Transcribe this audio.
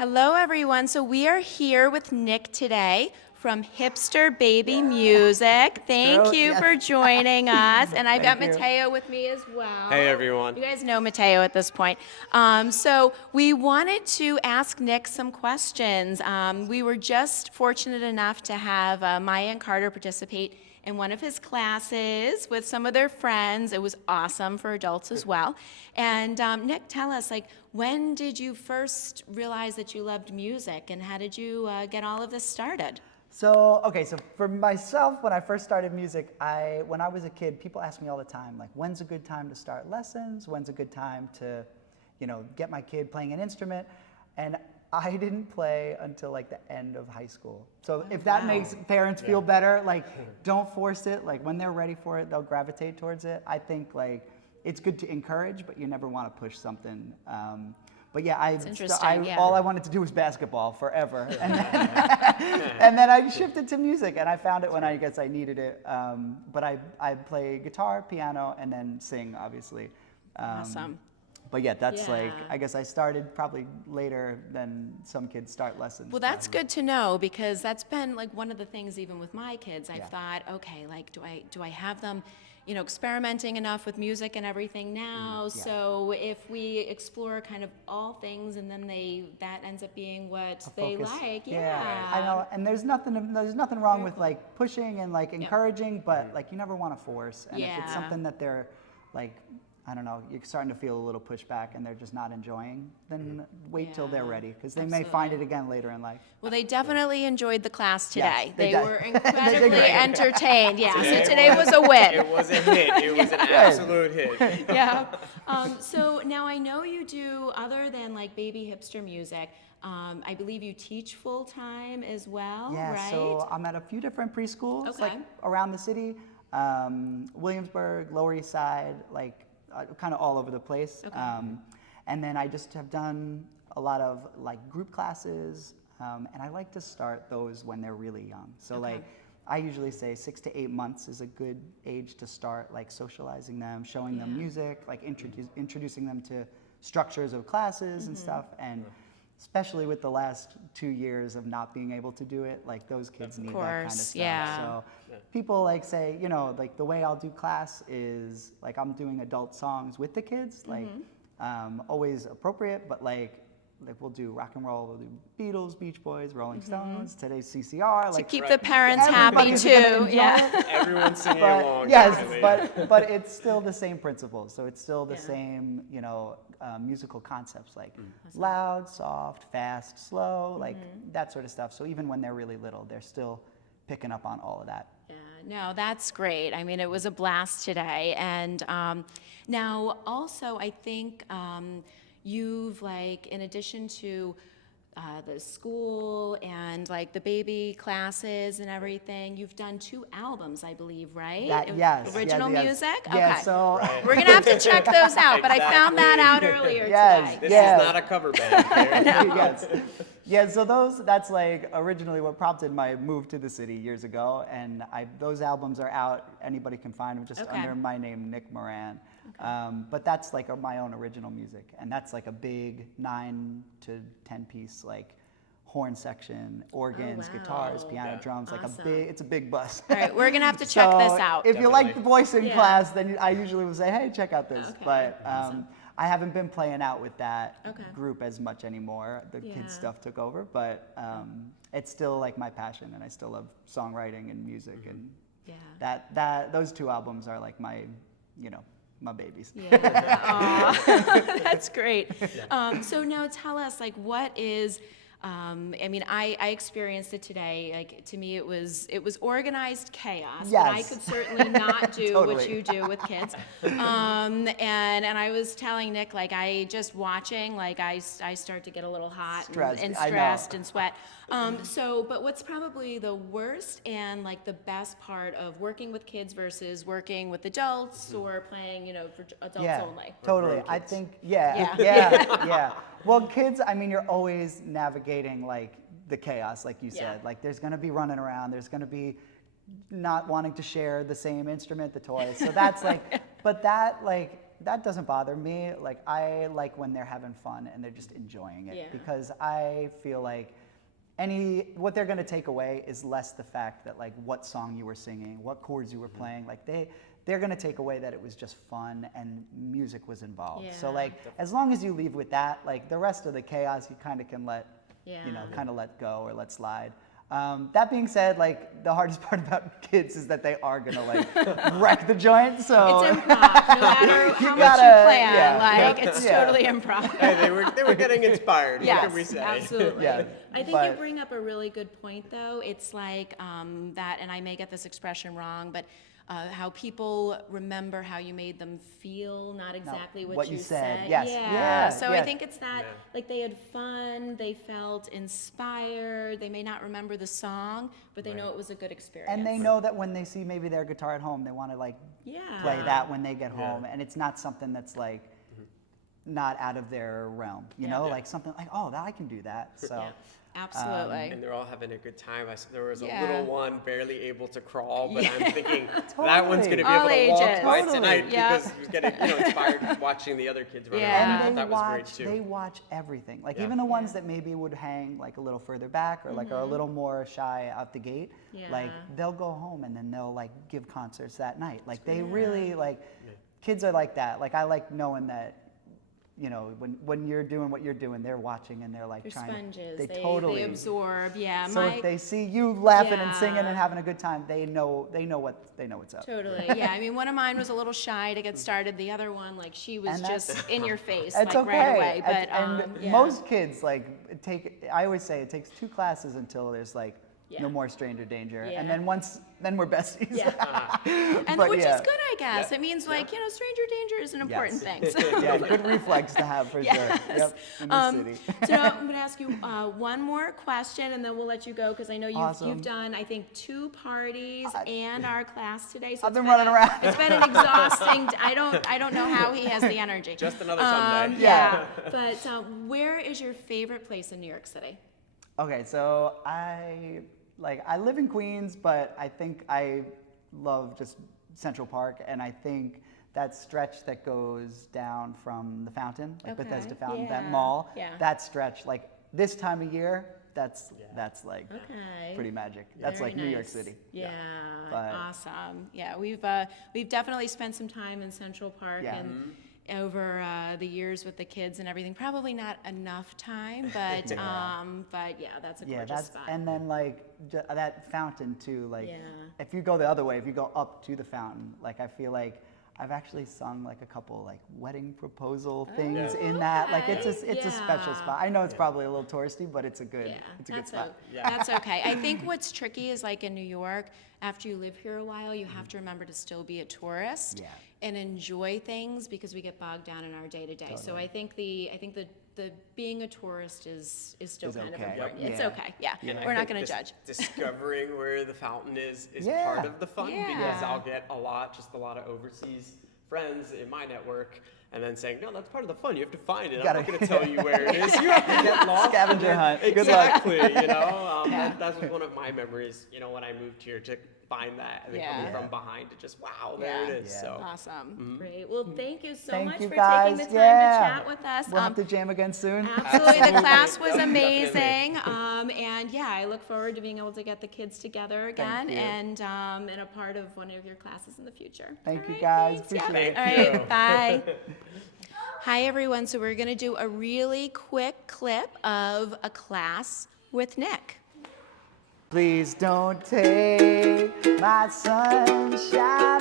Hello, everyone. So we are here with Nick today from Hipster Baby Music. Thank you for joining us. And I've got Mateo with me as well. Hey, everyone. You guys know Mateo at this point. So we wanted to ask Nick some questions. We were just fortunate enough to have Maya and Carter participate in one of his classes with some of their friends. It was awesome for adults as well. And Nick, tell us, when did you first realize that you loved music, and how did you get all of this started? So for myself, when I first started music, when I was a kid, people asked me all the time, when's a good time to start lessons? When's a good time to, get my kid playing an instrument? And I didn't play until the end of high school. So if that makes parents feel better, don't force it. When they're ready for it, they'll gravitate towards it. I think it's good to encourage, but you never want to push something. But yeah, all I wanted to do was basketball forever, and then I shifted to music, and I found it when I guess I needed it. But I play guitar, piano, and then sing, obviously. Awesome. But yeah, that's I guess I started probably later than some kids start lessons. Well, that's good to know, because that's been one of the things even with my kids. I've thought, okay, do I have them, experimenting enough with music and everything now? So if we explore kind of all things, and then that ends up being what they like. I know, and there's nothing wrong with pushing and encouraging, but you never want to force. And if it's something that they're I don't know, you're starting to feel a little pushback and they're just not enjoying, then wait till they're ready, because they may find it again later in life. Well, they definitely enjoyed the class today. Yes, they were incredibly entertained. Yeah, so today was a win. It was a hit. It was an absolute hit. Yeah. So now I know you do, other than Baby Hipster Music, I believe you teach full time as well, yeah, right? So I'm at a few different preschools around the city, Williamsburg, Lower East Side, kind of all over the place. And then I just have done a lot of group classes, and I like to start those when they're really young. So I usually say 6 to 8 months is a good age to start socializing them, showing them music, introducing them to structures of classes and stuff. And especially with the last 2 years of not being able to do it, those kids need that kind of stuff. So people say, the way I'll do class is I'm doing adult songs with the kids, always appropriate, but we'll do rock and roll, we'll do Beatles, Beach Boys, Rolling Stones, today's CCR. To keep the parents happy too. Yeah. Everyone's singing along. Yes, but it's still the same principles. So it's still the same, musical concepts loud, soft, fast, slow, that sort of stuff. So even when they're really little, they're still picking up on all of that. Yeah, no, that's great. I mean, it was a blast today. And now also, I think you've in addition to the school and the baby classes and everything, you've done 2 albums, I believe, right? Yes. Original music? Yeah, okay. so we're gonna have to check those out, but I found that out earlier today. This is not a cover band. Yes. Yeah, so that's originally what prompted my move to the city years ago, and those albums are out. Anybody can find them just under my name, Nick Moran. But that's my own original music, and that's a big 9 to 10 piece horn section, organs, guitars, piano, drums, it's a big bus. All right, we're gonna have to check this out. If you like the voice in class, then I usually will say, hey, check out this. Okay. But I haven't been playing out with that group as much anymore. The kids stuff took over, but it's still my passion, and I still love songwriting and music, and those 2 albums are my, my babies. Yeah. That's great. So now tell us, what is, I mean, I experienced it today. To me, it was organized chaos. Yes. But I could certainly not do Totally. what you do with kids. And I was telling Nick, I just watching, I start to get a little hot and stressed and sweat. But what's probably the worst and the best part of working with kids versus working with adults or playing, for adults only? Totally. I think, yeah. Well, kids, I mean, you're always navigating the chaos, like you said. There's going to be running around. There's going to be not wanting to share the same instrument, the toys. So that's but that that doesn't bother me. Like, I like when they're having fun and they're just enjoying it, Yeah. because I feel like what they're gonna take away is less the fact that like what song you were singing, what chords you were playing. Like they're gonna take away that it was just fun and music was involved. So Yeah. like, as long as you leave with that, like the rest of the chaos you kind of can let, Yeah. kind of let go or let slide. That being said, like the hardest part about kids is that they are gonna like wreck the joint. So It's improv, no matter how much you gotta- plan. yeah, Like, yeah, it's yeah. totally improv. Hey, they were getting inspired. Yes, What can we say? absolutely. Yeah, I think you but- bring up a really good point, though. It's like that, and I may get this expression wrong, but how people remember how you made them feel, not exactly what you said. Yes. Yeah. Yeah, So yeah. I think it's that, Yeah. like, they had fun, they felt inspired, they may not remember the song, but they know it was a good experience. And they know that when they see maybe their guitar at home, they want to like Yeah. play that when they get Yeah. home, and it's not something that's like not out of their realm, you know, Yeah. like something like, oh, that I can do that. So Yeah. Absolutely. And they're all having a good time. There was a Yeah. little one barely able to crawl, but Yeah. I'm thinking that one's going to be All able to walk ages. by Totally. tonight Yep. because he was getting inspired watching the other kids run Yeah. around. I and thought that was great they too. watch everything. Like Yeah. even the ones that maybe would hang like a little further back or like are a little more shy out the gate, like Yeah. they'll go home and then they'll like give concerts that night. Like they really like, kids are like that. Like I like knowing that, you know, when you're doing what you're doing, they're watching and they're like They're trying. sponges. They They totally absorb. Yeah. So if they see you laughing and singing Yeah. and having a good time, they know what's up. Totally. Yeah. I mean, one of mine was a little shy to get started. The other one, like, she was And that's- just in your face, It's like okay. right away. But and yeah. most kids like I always say it takes 2 classes until there's like Yeah. no more stranger danger, Yeah. and then we're besties. Yeah. And But which yeah. is good, I guess. Yeah. It means like, you know, stranger danger is an important thing. So. Yeah, good reflex to have for Yes. sure. Yep, in the city. So now I'm going to ask you one more question, and then we'll let you go because I know you've Awesome. done, I think, 2 parties and our class today. So I've it's been been running around. It's been an exhausting. I don't know how he has the energy. Just another Sunday. Yeah. But where is your favorite place in New York City? Okay, so I live in Queens, but I think I love just Central Park, and I think that stretch that goes down from the fountain, like Okay, Bethesda Fountain, yeah, that mall, yeah. that stretch, like this time of year, that's like Okay. pretty magic. That's Very like New York nice. City. Yeah, But- awesome. Yeah, we've definitely spent some time in Central Park Yeah. and over the years with the kids and everything. Probably not enough time, but yeah, that's a Yeah, gorgeous that's spot. and then like that fountain too. Like Yeah. if you go the other way, if you go up to the fountain, like I feel like I've actually sung like a couple like wedding proposal things in that. Like it's a special Yeah. spot. I know it's probably a little touristy, but it's a good that's spot. That's okay. I think what's tricky is like in New York, after you live here a while, you have to remember to still be a tourist Yeah. and enjoy things because we get bogged down in our day to day. So I think the being a tourist is still Is kind of okay. important. Yep. It's Yeah. okay. Yeah, And I we're not think going to judge. Discovering where the fountain is Yeah. part of the fun because Yeah. I'll get a lot of overseas friends in my network and then saying, no, that's part of the fun. You have to find it. I'm not Gotta- going to tell you where it is. You have to get lost. Scavenger hunt. Good luck. Exactly. You know, that was one of my memories, you know, when I moved here to find that and then Yeah. coming from behind to just, wow, there it is. Yeah. So Awesome. Great. Well, thank you so Thank much you for guys. taking the time Yeah. to chat with us. We'll have to jam again soon. Absolutely. The class was Yep, amazing. And yeah, I look forward to being able to get the kids together again you. and a part of one of your classes in the future. Thank you All right, guys. thanks. Yeah. Appreciate it. All Thank right, you. bye. Hi, everyone. So we're going to do a really quick clip of a class with Nick. Please don't take my sunshine